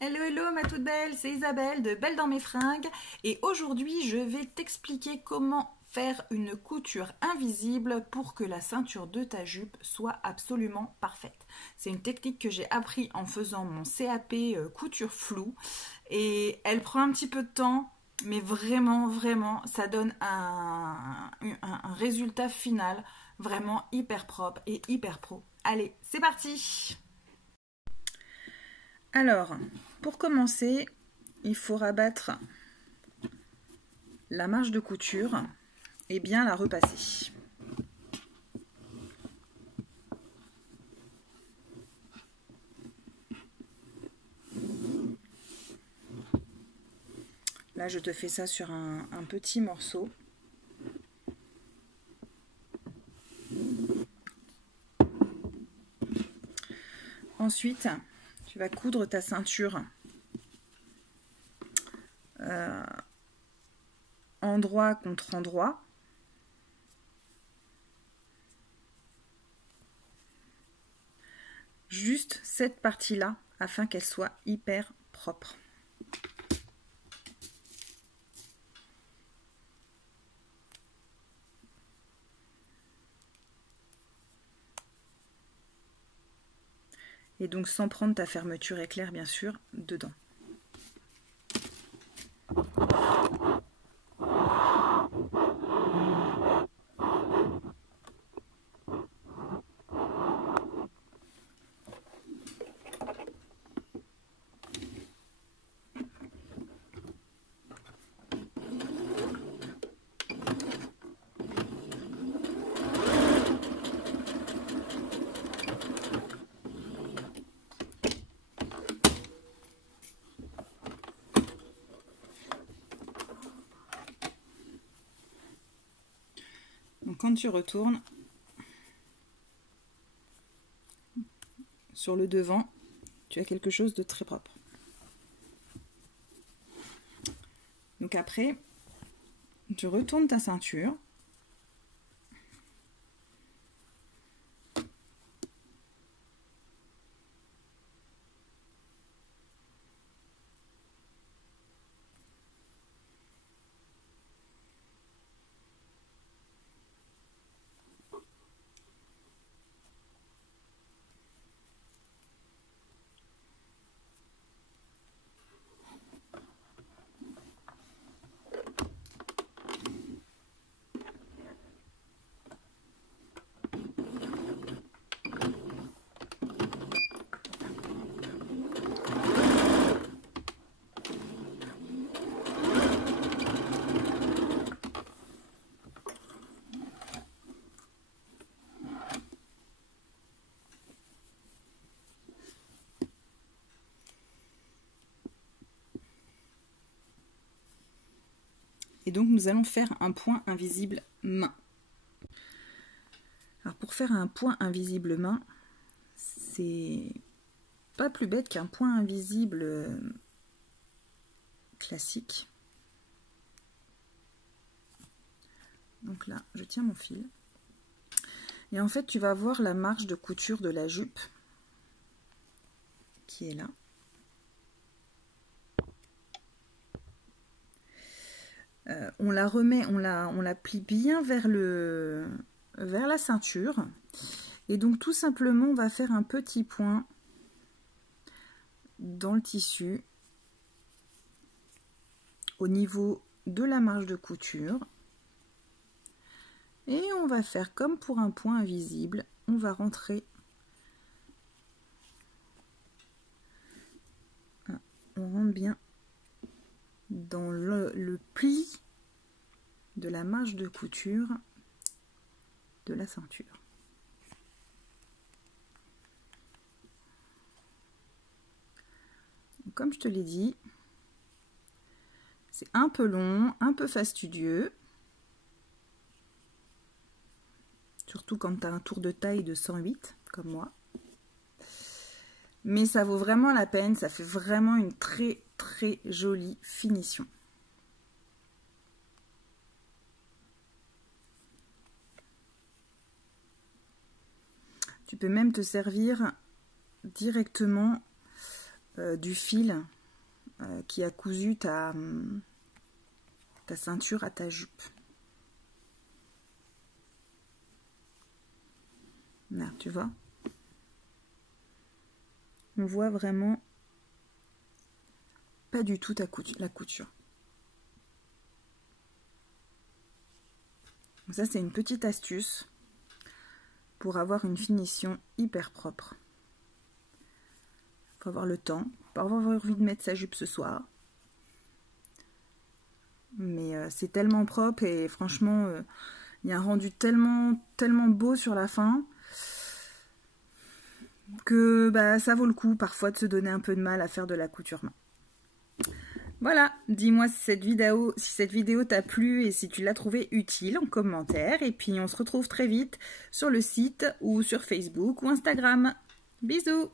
Hello hello ma toute belle, c'est Isabelle de Belle dans mes fringues et aujourd'hui je vais t'expliquer comment faire une couture invisible pour que la ceinture de ta jupe soit absolument parfaite. C'est une technique que j'ai appris en faisant mon CAP couture floue et elle prend un petit peu de temps mais vraiment ça donne un résultat final vraiment hyper propre et hyper pro. Allez, c'est parti! Alors, pour commencer, il faut rabattre la marge de couture et bien la repasser. Là, je te fais ça sur un petit morceau. Ensuite, tu vas coudre ta ceinture endroit contre endroit. Juste cette partie-là, afin qu'elle soit hyper propre. Et donc sans prendre ta fermeture éclair, bien sûr, dedans. Donc quand tu retournes sur le devant, tu as quelque chose de très propre. Donc après, tu retournes ta ceinture. Et donc nous allons faire un point invisible main. Alors pour faire un point invisible main, c'est pas plus bête qu'un point invisible classique. Donc là, je tiens mon fil. Et en fait, tu vas voir la marge de couture de la jupe qui est là. On la remet, on la plie bien vers la ceinture. Et donc tout simplement, on va faire un petit point dans le tissu au niveau de la marge de couture. Et on va faire comme pour un point invisible, on va rentrer, on rentre bien dans le pli de la marge de couture de la ceinture. Donc, comme je te l'ai dit, c'est un peu long, un peu fastidieux, surtout quand tu as un tour de taille de 108 comme moi. Mais ça vaut vraiment la peine, ça fait vraiment une très jolie finition. Tu peux même te servir directement du fil qui a cousu ta ceinture à ta jupe. Là, tu vois? On voit vraiment pas du tout la couture. Donc ça, c'est une petite astuce pour avoir une finition hyper propre. Il faut avoir le temps, pas avoir envie de mettre sa jupe ce soir. Mais c'est tellement propre et franchement, il y a un rendu tellement beau sur la fin que bah, ça vaut le coup parfois de se donner un peu de mal à faire de la couture main. Voilà, dis-moi si cette vidéo t'a plu et si tu l'as trouvée utile en commentaire. Et puis on se retrouve très vite sur le site ou sur Facebook ou Instagram. Bisous!